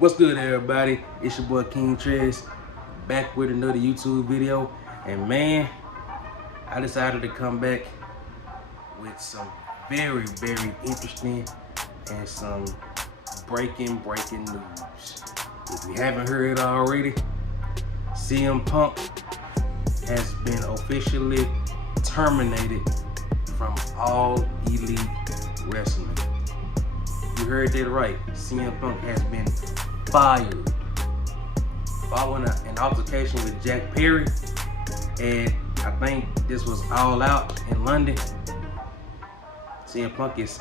What's good, everybody? It's your boy King Trez, back with another YouTube video. And man, I decided to come back with some very interesting and some breaking news. If you haven't heard it already, CM Punk has been officially terminated from All Elite Wrestling. You heard that right. CM Punk has been fired following an altercation with Jack Perry, and I think this was All Out in London. CM Punk is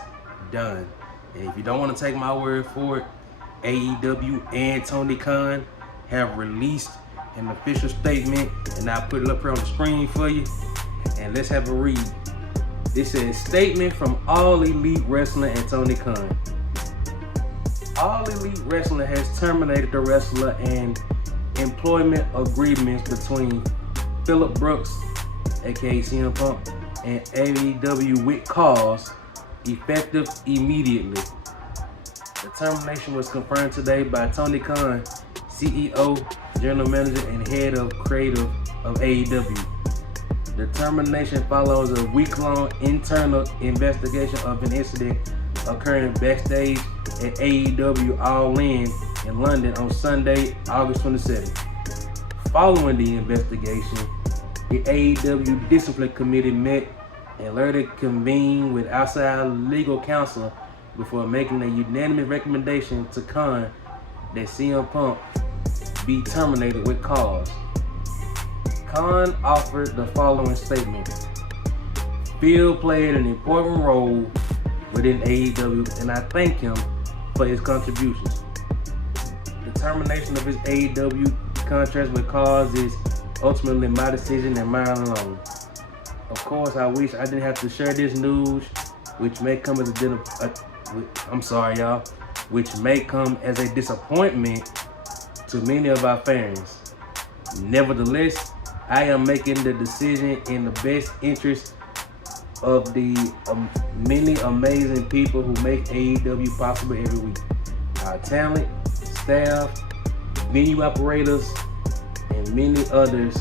done. And if you don't want to take my word for it, AEW and Tony Khan have released an official statement, and I'll put it up here on the screen for you, and let's have a read. This is a statement from All Elite Wrestling and Tony Khan. All Elite Wrestling has terminated the wrestler and employment agreements between Phillip Brooks, aka CM Punk, and AEW with cause, effective immediately. The termination was confirmed today by Tony Khan, CEO, General Manager, and Head of Creative of AEW. The termination follows a week-long internal investigation of an incident occurring backstage at AEW All In London on Sunday, August 27th. Following the investigation, the AEW Discipline Committee met and later convened with outside legal counsel before making a unanimous recommendation to Khan that CM Punk be terminated with cause. Khan offered the following statement: Phil played an important role within AEW, and I thank him for his contributions. The termination of his AEW contract with cause is ultimately my decision and mine alone. Of course, I wish I didn't have to share this news, which may come as which may come as a disappointment to many of our fans. Nevertheless, I am making the decision in the best interest of the many amazing people who make AEW possible every week. Our talent, staff, venue operators, and many others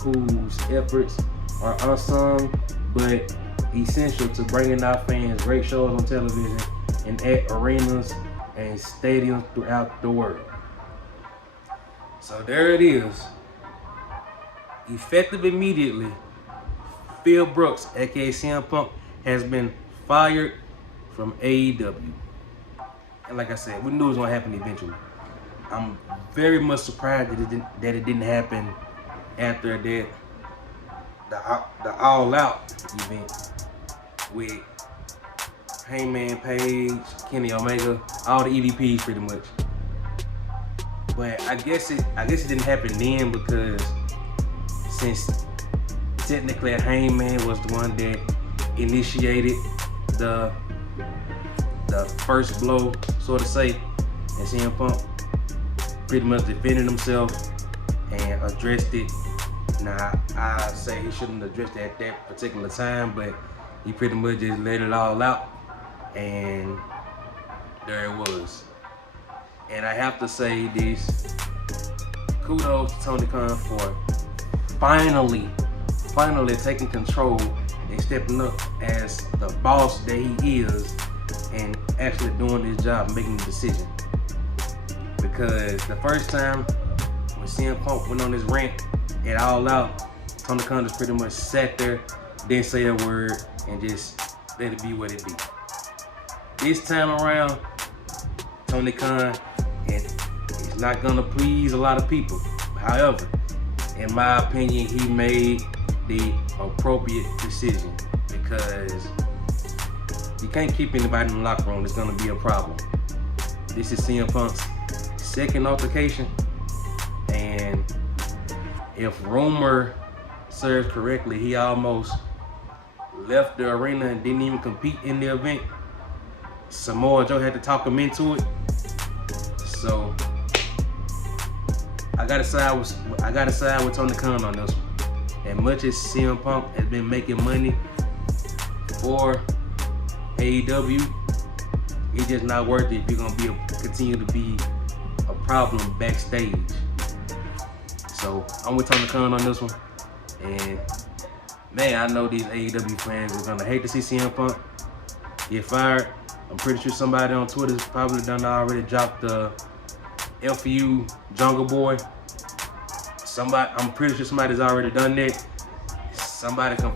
whose efforts are unsung but essential to bringing our fans great shows on television and at arenas and stadiums throughout the world. So there it is. Effective immediately, Phil Brooks, aka CM Punk, has been fired from AEW. And like I said, we knew it was gonna happen eventually. I'm very much surprised that it didn't happen after the All Out event with Hangman Page, Kenny Omega, all the EVPs pretty much. But I guess it didn't happen then because since technically Hangman was the one that initiated the first blow, so to say, and CM Punk pretty much defended himself and addressed it. Now, I say he shouldn't have addressed it at that particular time, but he pretty much just let it all out, and there it was. And I have to say this, kudos to Tony Khan for finally taking control and stepping up as the boss that he is and actually doing his job, making the decision. Because the first time when CM Punk went on his rant at All Out, Tony Khan just pretty much sat there, didn't say a word, and just let it be what it be. This time around, Tony Khan, and he's not gonna please a lot of people. However, in my opinion, he made the appropriate decision, because you can't keep anybody in the locker room. It's gonna be a problem. This is CM Punk's second altercation, and if rumor serves correctly, he almost left the arena and didn't even compete in the event. Samoa Joe had to talk him into it. So I gotta side with Tony Khan on this one. As much as CM Punk has been making money for AEW, it's just not worth it if you're gonna continue to be a problem backstage. So I'm with Tony Khan on this one, and man, I know these AEW fans are gonna hate to see CM Punk get fired. I'm pretty sure somebody on Twitter's probably done already dropped the FU Jungle Boy. I'm pretty sure somebody's already done that. Somebody can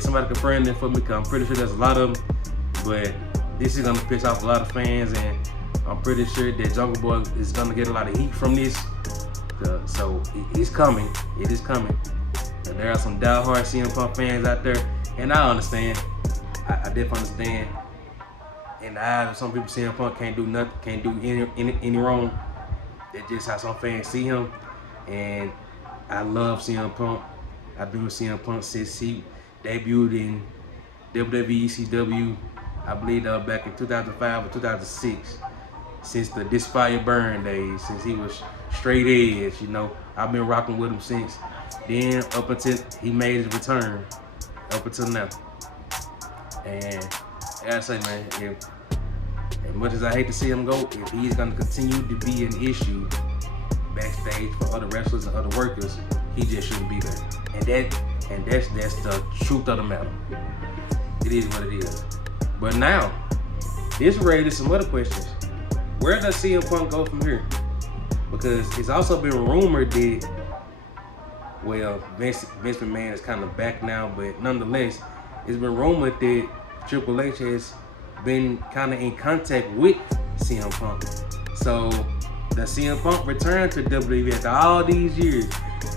somebody confirm that for me, because I'm pretty sure there's a lot of them. But this is gonna piss off a lot of fans, and I'm pretty sure that Jungle Boy is gonna get a lot of heat from this. So it's coming. It is coming. And there are some diehard CM Punk fans out there, and I understand. I definitely understand. In the eyes of some people, CM Punk can't do nothing, can't do any wrong. That's just how some fans see him. And I love CM Punk. I've been with CM Punk since he debuted in WWE ECW, I believe back in 2005 or 2006. Since the Disfire Burn days, since he was straight edge, you know. I've been rocking with him since then, up until he made his return, up until now. And I gotta say, man, as much as I hate to see him go, if he's gonna continue to be an issue backstage for other wrestlers and other workers, he just shouldn't be there. And that's the truth of the matter. It is what it is. But now, this raises some other questions. Where does CM Punk go from here? Because it's also been rumored that, well, Vince McMahon is kind of back now, but nonetheless, it's been rumored that Triple H has been kind of in contact with CM Punk. So, does CM Punk return to WWE after all these years,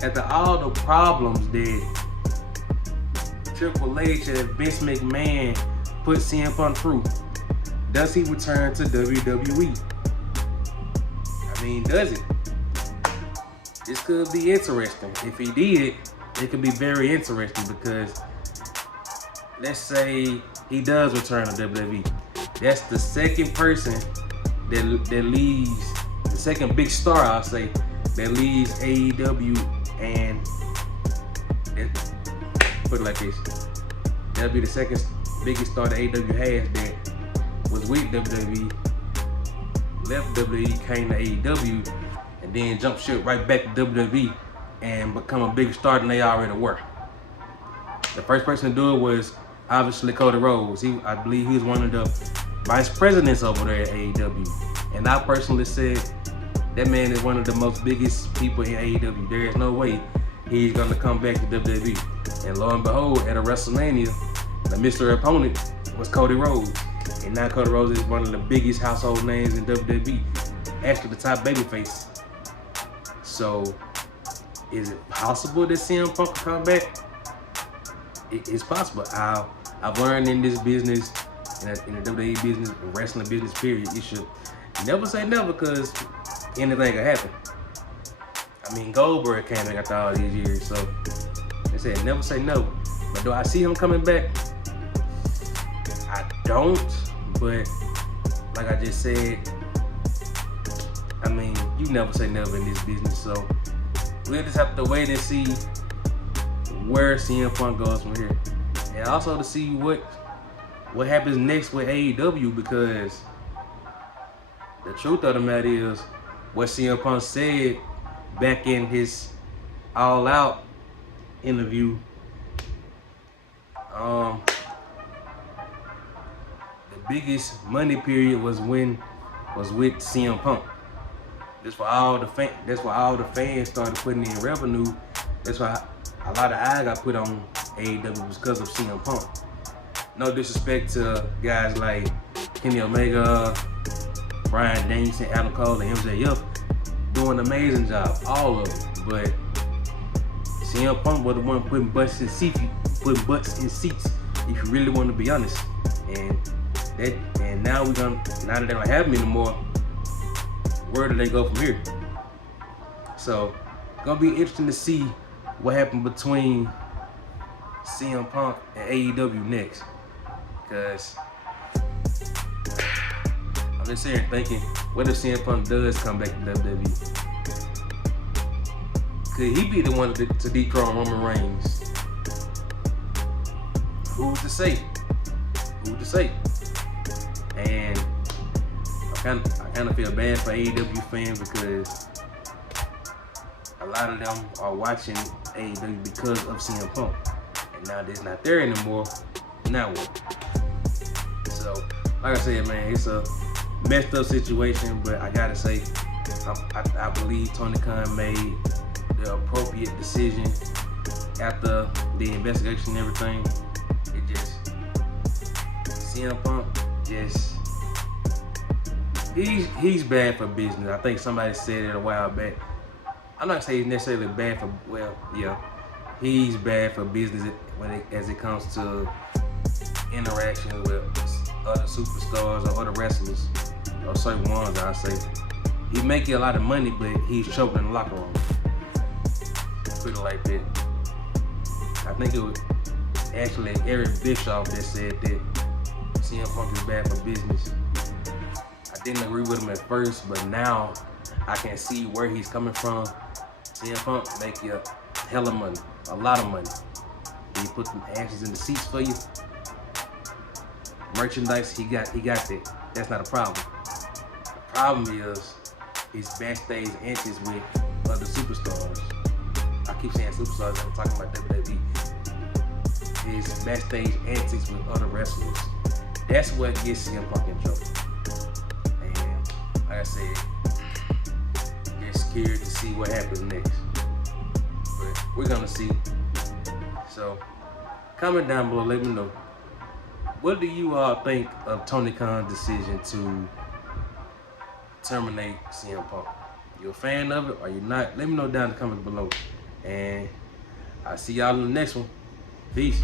after all the problems that Triple H and Vince McMahon put CM Punk through? Does he return to WWE? I mean, does it? This could be interesting. If he did, it could be very interesting, because let's say he does return to WWE. That's the second person that leaves, the second big star, I'll say, that leaves AEW, and put it like this. That'll be the second biggest star that AEW has that was with WWE, left WWE, came to AEW, and then jumped ship right back to WWE and become a bigger star than they already were. The first person to do it was obviously Cody Rhodes. I believe he was one of the vice presidents over there at AEW. And I personally said that man is one of the most biggest people in AEW. There is no way he's gonna come back to WWE. And lo and behold, at a WrestleMania, the mystery opponent was Cody Rhodes. And now Cody Rhodes is one of the biggest household names in WWE, actually the top babyface. So, is it possible that CM Punk can come back? It's possible. I've learned in this business, in the WWE business, wrestling business period, you should never say never, because anything can happen. I mean, Goldberg came back after all these years, so they said never say never. But do I see him coming back? I don't, but like I just said, I mean, you never say never in this business, so we'll just have to wait and see where CM Punk goes from here. And also to see what happens next with AEW, because the truth of the matter is what CM Punk said back in his All Out interview. The biggest money period was with CM Punk. That's why all the fans started putting in revenue. That's why a lot of eyes got put on AEW was because of CM Punk. No disrespect to guys like Kenny Omega, Bryan Danielson, Adam Cole, and MJF, doing an amazing job, all of them. But CM Punk was the one putting butts in seats, if you really want to be honest. And now now that they don't have him anymore, where do they go from here? So it's gonna be interesting to see what happened between CM Punk and AEW next. Because I'm just sitting here thinking, what if CM Punk does come back to WWE? Could he be the one to dethrone Roman Reigns? Who's to say? Who's to say? And I kind of feel bad for AEW fans because a lot of them are watching AEW because of CM Punk, and now that's not there anymore. Now what? So, like I said, man, it's a messed up situation, but I gotta say, I believe Tony Khan made the appropriate decision after the investigation and everything. It just, CM Punk, just, he's bad for business. I think somebody said it a while back. I'm not saying he's necessarily bad for, well, yeah, he's bad for business as it comes to interaction with other superstars or other wrestlers, or certain ones, I say. He's making a lot of money, but he's choking in the locker room. Put it like that. I think it was actually Eric Bischoff that said that CM Punk is bad for business. I didn't agree with him at first, but now I can see where he's coming from. CM Punk make you a hell of money, a lot of money. He put some asses in the seats for you. Merchandise, he got that. That's not a problem. The problem is his backstage antics with other superstars. I keep saying superstars, I'm talking about WWE. His backstage antics with other wrestlers. That's what gets CM Punk in trouble. And like I said, just scared to see what happens next. But we're gonna see. So comment down below, let me know. What do you all think of Tony Khan's decision to terminate CM Punk? You a fan of it or you not? Let me know down in the comments below. And I'll see y'all in the next one. Peace.